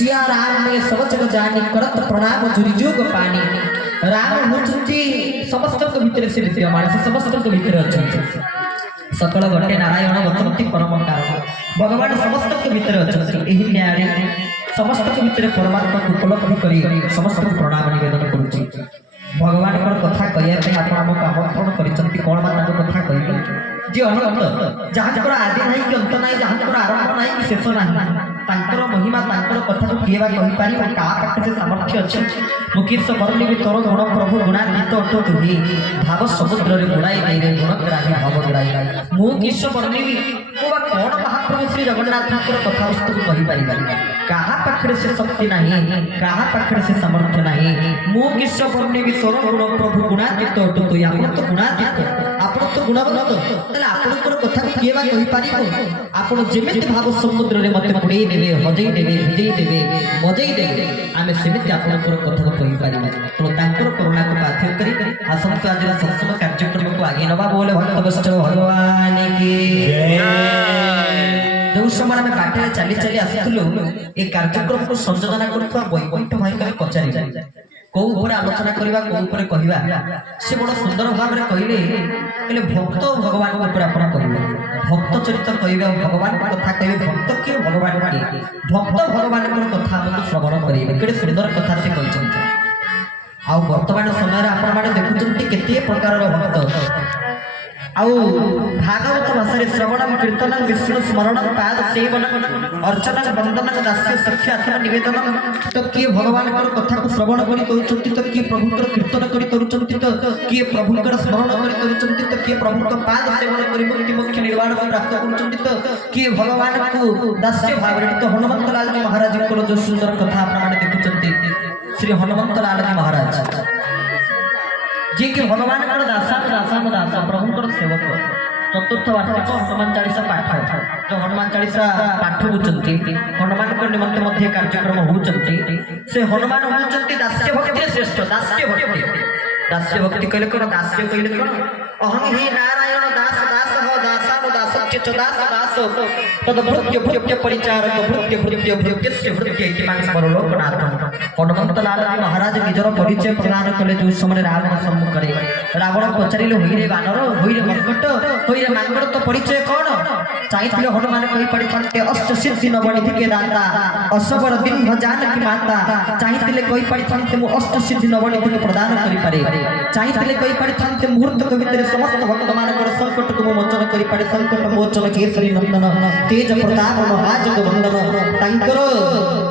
सिया राम ने सब जग जानी करत प्रणाम जुरिजुग पानी राम होचंती समस्त भितर से विद्यमान से समस्त भितर अछंती सकल घटे नारायण वचनती परम कारण भगवान समस्त भितर अछंती एही न्याय समस्त भितर परमात्मा को उपलब्धि करी समस्त प्रणाम निवेदन करूची भगवान को कथा कहया पे आपण हम काम कोन करिसंती कोन बा ताको कथा कहिबे जे अनंत जहां पर आदि नहीं कि अंत नहीं जहां पर आरंभ नहीं कि शेष नहीं तांकर महिमा तांकर कथा को किएबा कहि पारी और का पाखे से सामर्थ्य अछि मुकीर्ष वर्णि भी तोर गुण प्रभु गुणान्वित अट तुही भाव समुद्र रे गुणाई दे रे गुणग्राही भाव गुणाई मुकीर्ष वर्णि भी कोबा कोन महाप्रभु श्री जगन्नाथ ठाकुर कथा वस्तु को कहि पारी कहा पाखे से शक्ति नहीं कहा पाखे से सामर्थ्य नहीं मुकीर्ष वर्णि भी तोर गुण प्रभु गुणान्वित अट तुही आपण तो गुणान्वित आपण तो गुणवंत तले आपण को कथा किएबा कहि पारी आपण जेमिति भाव समुद्र रे मते पुडे देवे हजई देवे भिजई देवे मजई देवे आमे सेमिति आपण को कथा को कहि पारी तो तांकर करुणा को पाथ्य करी आसंत आज सत्संग कार्यक्रम को आगे नवा बोले भक्त वैष्णव भगवान की जय जो समय में बाटे चली चली आसुलु ए कार्यक्रम को संयोजना करथवा वैकुंठ भाई का पचारि को ऊपर आलोचना करबा को ऊपर कहबा से बड़ सुंदर भाव रे कहले कहले भक्त भगवान के ऊपर आपण कहबे भक्त चरित्र कहबे भगवान को कथा कहबे भक्त के भगवान के भक्त भगवान को कथा हम श्रवण करिबे केडे सुंदर कथा से कहछन आ वर्तमान समय रे आपण माने देखुछन केते प्रकार रो भक्त आउ भागवत भाषा श्रवण कीर्तन विष्णु स्मरण पाद सेवन अर्चना वंदन दास्य सख्य आत्मा निवेदन तो किए भगवान कथा को श्रवण करी करूचंती तो किए प्रभु कीर्तन करी करूचंती तो किए प्रभु स्मरण करी करूचंती तो किए प्रभु पाद सेवन करी मुक्ति मोक्ष निर्वाण को प्राप्त करूचंती तो किए भगवान को दास्य भाव तो हनुमंत लाल जी महाराज को जो सुंदर कथा आप माने देखुचंती श्री हनुमंत लाल जी महाराज जे के भगवान कर दासा प्रभु सेवक चतुर्थ वार्षिक हनुमान चालीसा पाठ जो हनुमान चालीसा पाठ होचंती हनुमान को निमंत मध्य कार्यक्रम होचंती से हनुमान होचंती दास्य भक्ति श्रेष्ठ दास्य भक्ति कहले कोन दास्य कहले कोन अहं ही नारायण दास दास हो दासानु दासच्च दास दास तद भृत्य भृत्य परिचारक भृत्य भृत्य भृत्यस्य भृत्य इति मान स्मरणोपनाथ हनुमंत लाल जी महाराज निजर परिचय प्रदान कले जो समय रावण सम्मुख करे रावण पचारिले होइरे बानर होइरे मर्कट होइरे मांगड़ तो परिचय कोन चाहिए हनुमान कहि पड़ते अष्ट सिद्धि नवनिधि के दाता असबर दिन भजान की माता चाहिए कहि पड़ते मु अष्ट सिद्धि नवनिधि को प्रदान करि पारे चाहिए कहि पड़ते मुहूर्त के भीतर समस्त भक्त मानकर संकट को मोचन करि पारे संकट मोचन केसरी नंदन तेज प्रताप महाजग वंदन तांकर